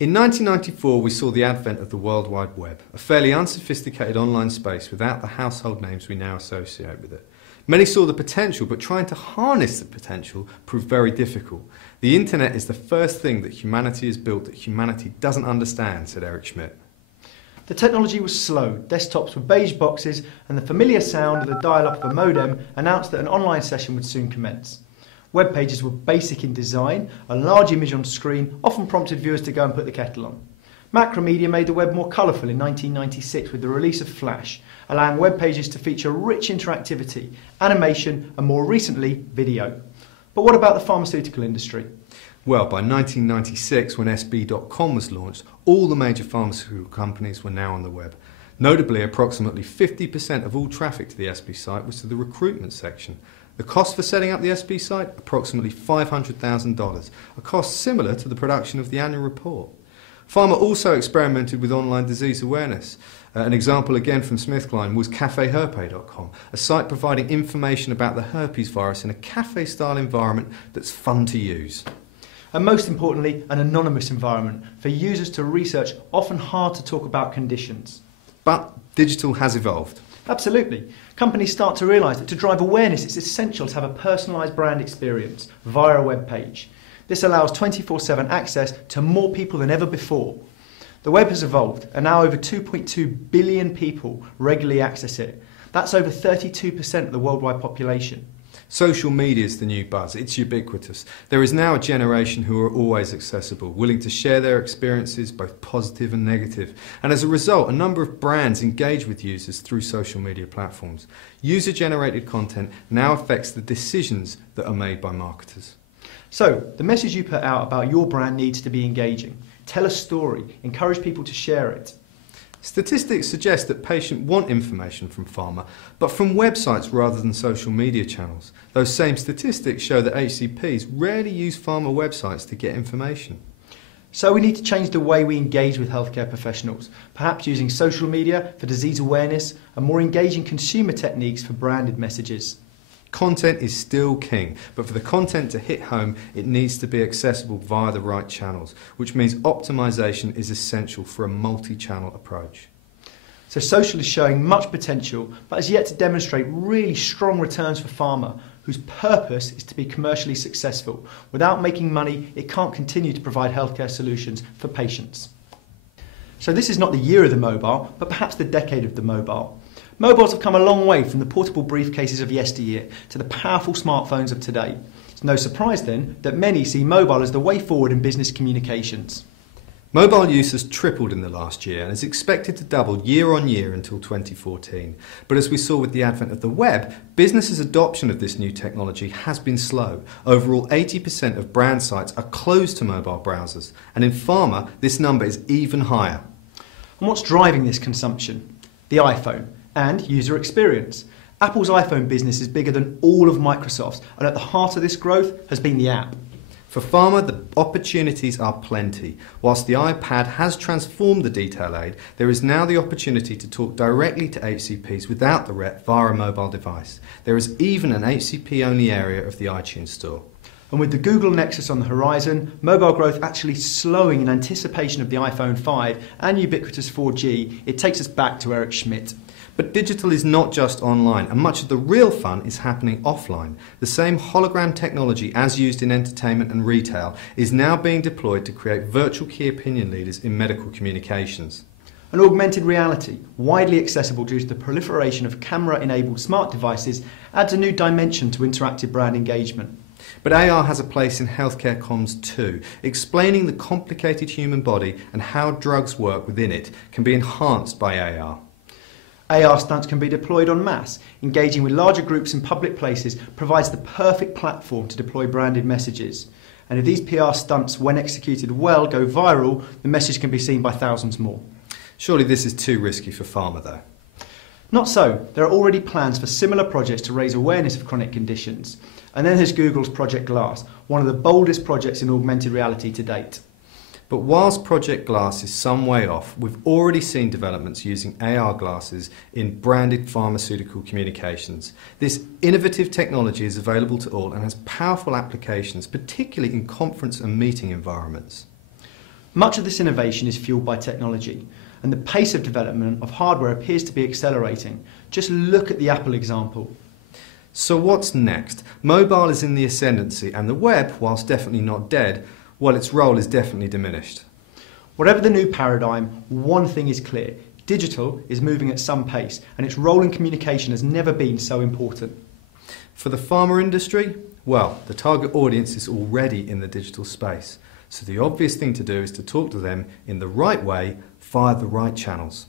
In 1994, we saw the advent of the World Wide Web, a fairly unsophisticated online space without the household names we now associate with it. Many saw the potential, but trying to harness the potential proved very difficult. The internet is the first thing that humanity has built that humanity doesn't understand, said Eric Schmidt. The technology was slow, desktops were beige boxes, and the familiar sound of the dial-up of a modem announced that an online session would soon commence. Web pages were basic in design, a large image on screen often prompted viewers to go and put the kettle on. Macromedia made the web more colourful in 1996 with the release of Flash, allowing web pages to feature rich interactivity, animation and more recently, video. But what about the pharmaceutical industry? Well, by 1996, when SB.com was launched, all the major pharmaceutical companies were now on the web. Notably, approximately 50% of all traffic to the SB site was to the recruitment section. The cost for setting up the SB site? Approximately $500,000, a cost similar to the production of the annual report. Pharma also experimented with online disease awareness. An example again from SmithKline was CafeHerpe.com, a site providing information about the herpes virus in a cafe-style environment that's fun to use. And most importantly, an anonymous environment for users to research often hard to talk about conditions. But digital has evolved. Absolutely. Companies start to realise that to drive awareness it's essential to have a personalised brand experience via a web page. This allows 24/7 access to more people than ever before. The web has evolved and now over 2.2 billion people regularly access it. That's over 32% of the worldwide population. Social media is the new buzz. It's ubiquitous. There is now a generation who are always accessible, willing to share their experiences, both positive and negative. And as a result, a number of brands engage with users through social media platforms. User-generated content now affects the decisions that are made by marketers. So, the message you put out about your brand needs to be engaging. Tell a story, encourage people to share it. Statistics suggest that patients want information from pharma, but from websites rather than social media channels. Those same statistics show that HCPs rarely use pharma websites to get information. So we need to change the way we engage with healthcare professionals, perhaps using social media for disease awareness and more engaging consumer techniques for branded messages. Content is still king, but for the content to hit home, it needs to be accessible via the right channels, which means optimization is essential for a multi-channel approach. So social is showing much potential, but has yet to demonstrate really strong returns for pharma, whose purpose is to be commercially successful. Without making money, it can't continue to provide healthcare solutions for patients. So this is not the year of the mobile, but perhaps the decade of the mobile. Mobiles have come a long way from the portable briefcases of yesteryear to the powerful smartphones of today. It's no surprise then that many see mobile as the way forward in business communications. Mobile use has tripled in the last year and is expected to double year on year until 2014. But as we saw with the advent of the web, businesses' adoption of this new technology has been slow. Overall, 80% of brand sites are closed to mobile browsers, and in pharma, this number is even higher. And what's driving this consumption? The iPhone and user experience. Apple's iPhone business is bigger than all of Microsoft's, and at the heart of this growth has been the app. For pharma, the opportunities are plenty. Whilst the iPad has transformed the detail aid, there is now the opportunity to talk directly to HCPs without the rep via a mobile device. There is even an HCP-only area of the iTunes store. And with the Google Nexus on the horizon, mobile growth actually slowing in anticipation of the iPhone 5 and ubiquitous 4G, it takes us back to Eric Schmidt. But digital is not just online, and much of the real fun is happening offline. The same hologram technology as used in entertainment and retail is now being deployed to create virtual key opinion leaders in medical communications. And augmented reality, widely accessible due to the proliferation of camera-enabled smart devices, adds a new dimension to interactive brand engagement. But AR has a place in healthcare comms too. Explaining the complicated human body and how drugs work within it can be enhanced by AR. AR stunts can be deployed en masse. Engaging with larger groups in public places provides the perfect platform to deploy branded messages. And if these PR stunts, when executed well, go viral, the message can be seen by thousands more. Surely this is too risky for pharma though. Not so. There are already plans for similar projects to raise awareness of chronic conditions. And then there's Google's Project Glass, one of the boldest projects in augmented reality to date. But whilst Project Glass is some way off, we've already seen developments using AR glasses in branded pharmaceutical communications. This innovative technology is available to all and has powerful applications, particularly in conference and meeting environments. Much of this innovation is fueled by technology, and the pace of development of hardware appears to be accelerating. Just look at the Apple example. So what's next? Mobile is in the ascendancy, and the web, whilst definitely not dead, well, its role is definitely diminished. Whatever the new paradigm, one thing is clear. Digital is moving at some pace, and its role in communication has never been so important. For the pharma industry, well, the target audience is already in the digital space. So the obvious thing to do is to talk to them in the right way via the right channels.